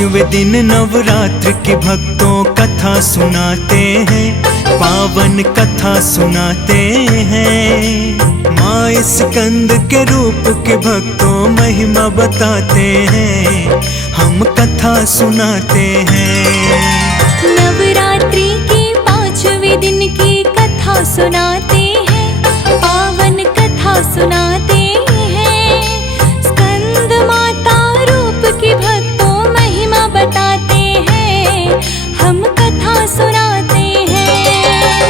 पांचवें दिन नवरात्र की भक्तों कथा सुनाते हैं, पावन कथा सुनाते हैं। माँ स्कंद के रूप के भक्तों महिमा बताते हैं, हम कथा सुनाते हैं। नवरात्रि के पांचवें दिन की कथा सुनाते हैं, पावन कथा सुनाते हैं। स्कंद माता रूप की भक्तों महिमा बताते हैं, हम कथा सुनाते हैं।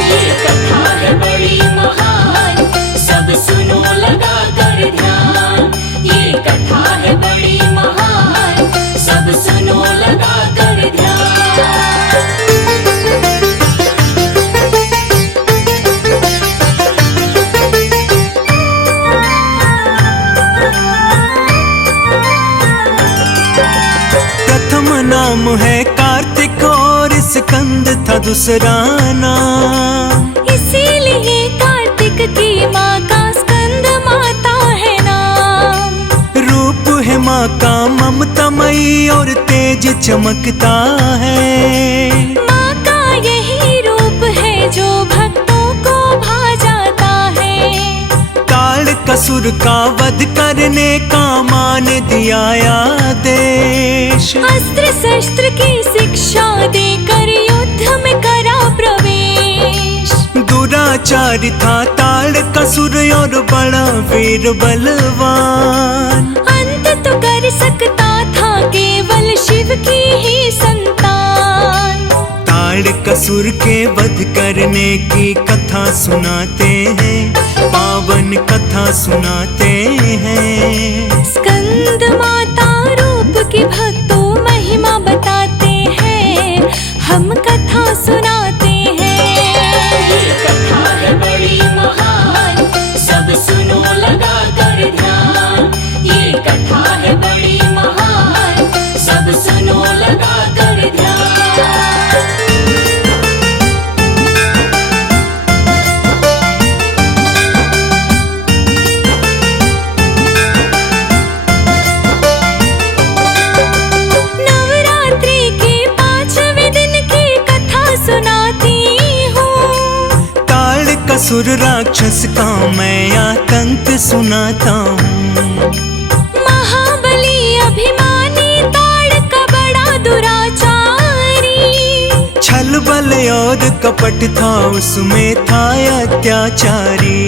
ये कथा है बड़ी महान, सब सुनो लगा कर ध्यान। ये कथा है बड़ी महान, सब सुनो लगा कर ध्यान। प्रथम नाम है कार्तिक और स्कंद था दूसरा नाम, इसीलिए कार्तिक की माँ का स्कंद माता है नाम। रूप है माँ का ममतामयी और तेज चमकता है। माँ का यही रूप है जो भक्तों को भा जाता है। ताड़कासुर का वध करने का मान दिया आदेश, अस्त्र शस्त्र की शिक्षा देकर युद्ध में करा प्रवेश। दुराचारी था ताड़कासुर और बड़ा वीर बलवान, अंत तो कर सकता था केवल शिव की ही संतान। ताड़कासुर के वध करने की कथा सुनाते हैं, पावन कथा सुनाते हैं। स्कंद माता रूप की भक्तों महिमा बताते हैं, हम कथा सुनाते हैं। ये कथा है बड़ी महान, सब सुनो लगा कर ध्यान। ये कथा है बड़ी महान, सब सुनो लगा कर ध्यान। नवरात्रि के पांचवें दिन की कथा सुनाती हूँ। ताड़कासुर राक्षस का मैं आतंक सुनाता हूँ। महाबली अभिमानी ताड़का बड़ा दुराचारी। छल बल और कपट था उसमें था अत्याचारी।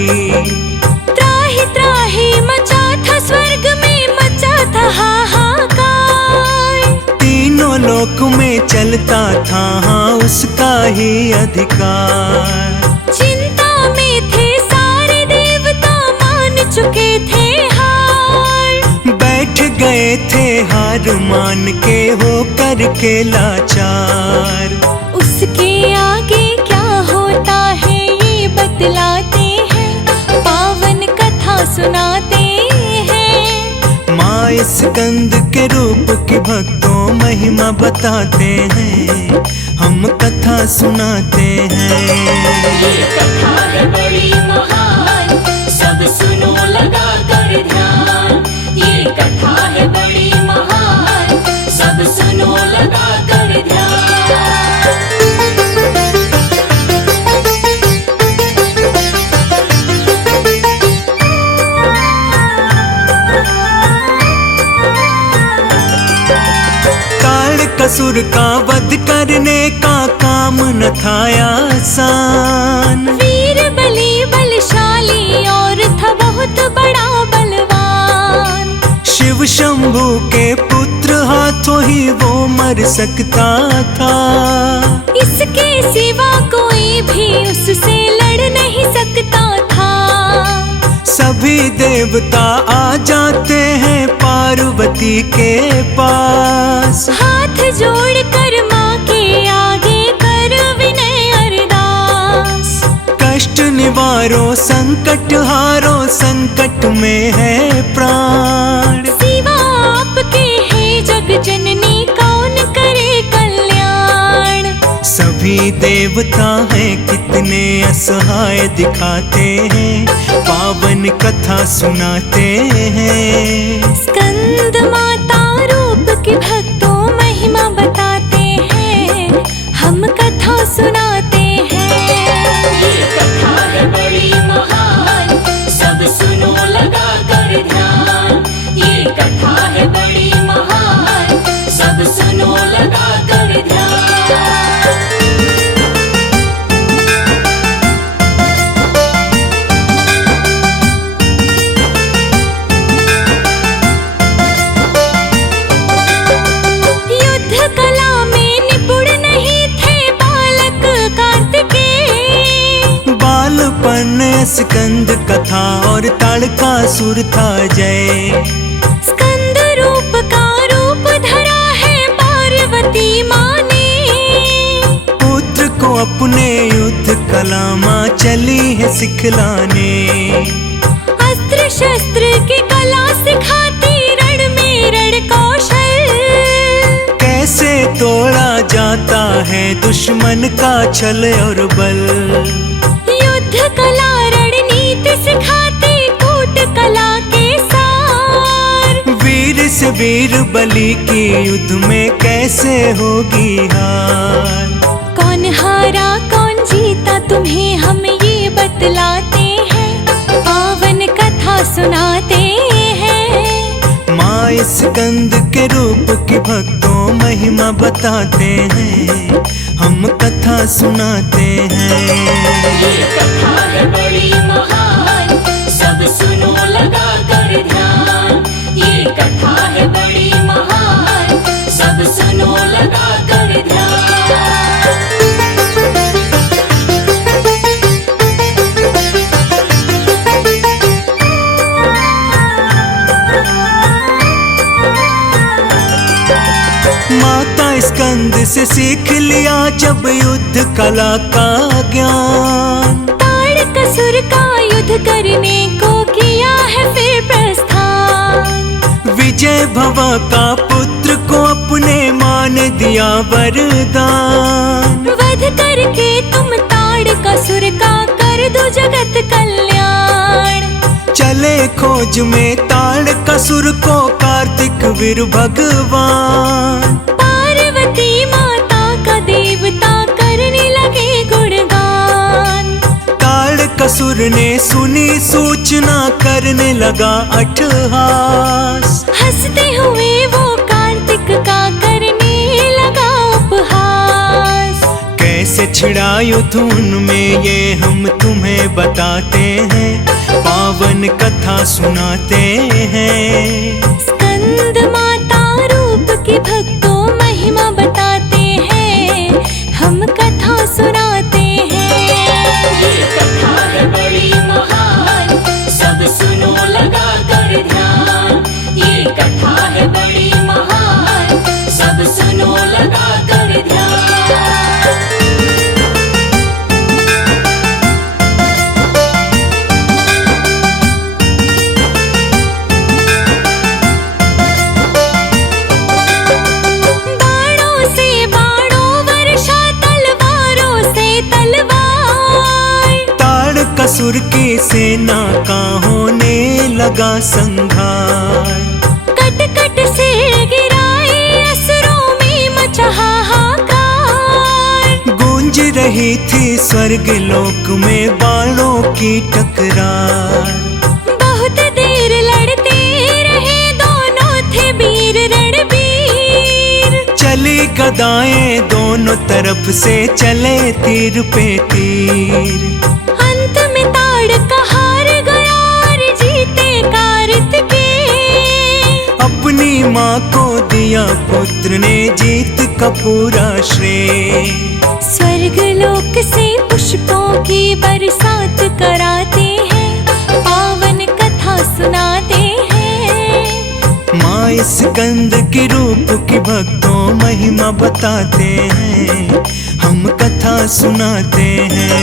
त्राहि त्राहि मचा था स्वर्ग में, मचा था हाहाकार। तीनों लोक में चलता था हाँ उसका ही अधिकार। चिंता में थे सारे देवता, मान चुके थे हार। बैठ गए थे हार मान के हो करके लाचार। उसके आगे क्या होता है ये बतलाते हैं, पावन कथा सुनाते हैं। माँ स्कंद के रूप की भक्तों महिमा बताते हैं, हम कथा सुनाते हैं। ये कथा है बड़ी महान, सब सुनो लगा कर ध्यान। ये कथा है बड़ी महान, सब सुनो लगा कर ध्यान। ताड़कासुर का वध करने का काम न था आसान। वीर बली बलशाली और था बहुत बड़ा बलवान। शिव शंभू के पुत्र हाथों ही वो मर सकता था। इसके सिवा कोई भी उससे लड़ नहीं सकता था। सभी देवता आ जाते हैं पार्वती के पास। हाथ जोड़ कर माँ के आगे कर विनय अरदास। कष्ट निवारो संकट हारो, संकट में है प्राण। सिवा आपके है जग जननी, कौन करे कल्याण। सभी देवता हैं कितने असहाय दिखाते हैं, पावन कथा सुनाते हैं। स्कंद माता रूप की भक्तों महिमा स्कंद कथा और ताड़कासुर था जय। स्कंद रूप का रूप धरा है पार्वती माँ ने, पुत्र को अपने युद्ध कला माँ चली है सिखलाने। अस्त्र शस्त्र की कला सिखाती रण में रण कौशल, कैसे तोड़ा जाता है दुश्मन का छल और बल। युद्ध कला रणनीति सिखाती कूट कला के सार, वीर से वीर बलि की युद्ध में कैसे होगी हार। कौन हारा कौन जीता तुम्हें हम ये बतलाते हैं, पावन कथा सुनाते हैं। माँ स्कंद के रूप की भक्तों महिमा बताते हैं, हम कथा सुनाते हैं। ये कथा है बड़ी महान, सब सुनो लगा कर ध्यान। ये कथा है बड़ी महान, सब सुनो लगा कर ध्यान। माता स्कंद से सीख लिया जब युद्ध कला का ज्ञान, ताड़कासुर का युद्ध करने को किया है फिर प्रस्थान। विजय भवा का पुत्र को अपने माँ ने दिया वरदान। वध करके तुम ताड़कासुर का कर दो जगत कल्याण। चले खोज में ताड़कासुर को कार्तिक वीर भगवान। पार्वती माता का देवता करने लगे गुणगान। ताड़कासुर ने सुनी सूचना करने लगा अट्टहास, हंसते हुए वो कार्तिक का करने लगा उपहास। कैसे छिड़ा युद्ध उनमें ये हम तुम्हें बताते हैं, पावन कथा सुनाते हैं। स्कंद माता रूप की भक्तों महिमा बताते हैं, हम कथा सुनाते हैं। ये कथा है बड़ी महान, सब सुनो लगा कर ध्यान। ये कथा है बड़ी महान, सब सुनो लगा कर ध्यान। बाणों से बाणों वर्षा, तलवारों से तलवार, ताड़कासुर की सेना का होने लगा संहार। कट कट से गिराए असुरों में मचा हाहाकार। गूंज रही थी स्वर्ग लोक में बाणों की टकरार। बहुत देर लड़ते रहे दोनों थे वीर रणवीर, चली गदाएं दोनों तरफ से चले तीर पे तीर। अंत में ताड़का हार गया और जीते कार्तिकेय। अपनी माँ को दिया पुत्र ने जीत का पूरा श्रेय। स्वर्ग लोक से पुष्पों की बरसात कराते हैं, पावन कथा सुनाते हैं। माँ स्कंद के रूप की भक्तों महिमा बताते हैं, हम कथा सुनाते हैं।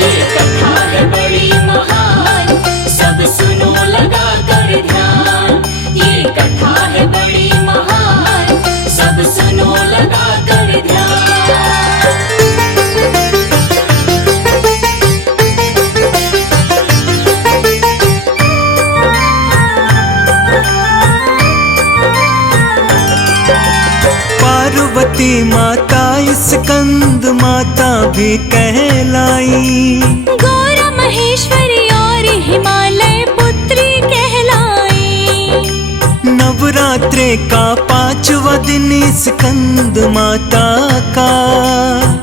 ये कथा है बड़ी महान, सब सुनो लगा कर ध्यान। ये कथा है बड़ी महान, सब सुनो लगा कर ध्यान। पार्वती माता स्कंद माता भी कहलाई। गौरा महेश्वरी और हिमालय पुत्री कहलाई। नवरात्रे का 5वां दिन स्कंद माता का।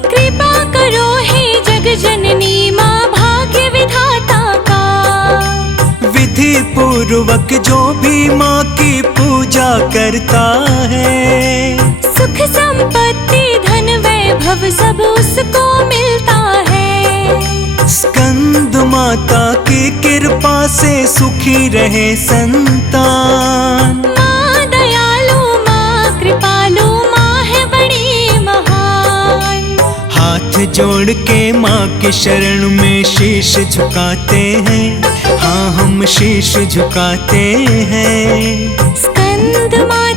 कृपा करो हे जग जननी माँ भाग्य विधाता का। विधि पूर्वक जो भी माँ की पूजा करता है, सुख संपत्ति धन वैभव सब उसको मिलता है। स्कंद माता की कृपा से सुखी रहे संतान। माँ दयालु माँ कृपालु माँ है बड़ी महान। हाथ जोड़ के माँ के शरण में शीश झुकाते हैं, हाँ हम शीश झुकाते हैं। स्कंद माँ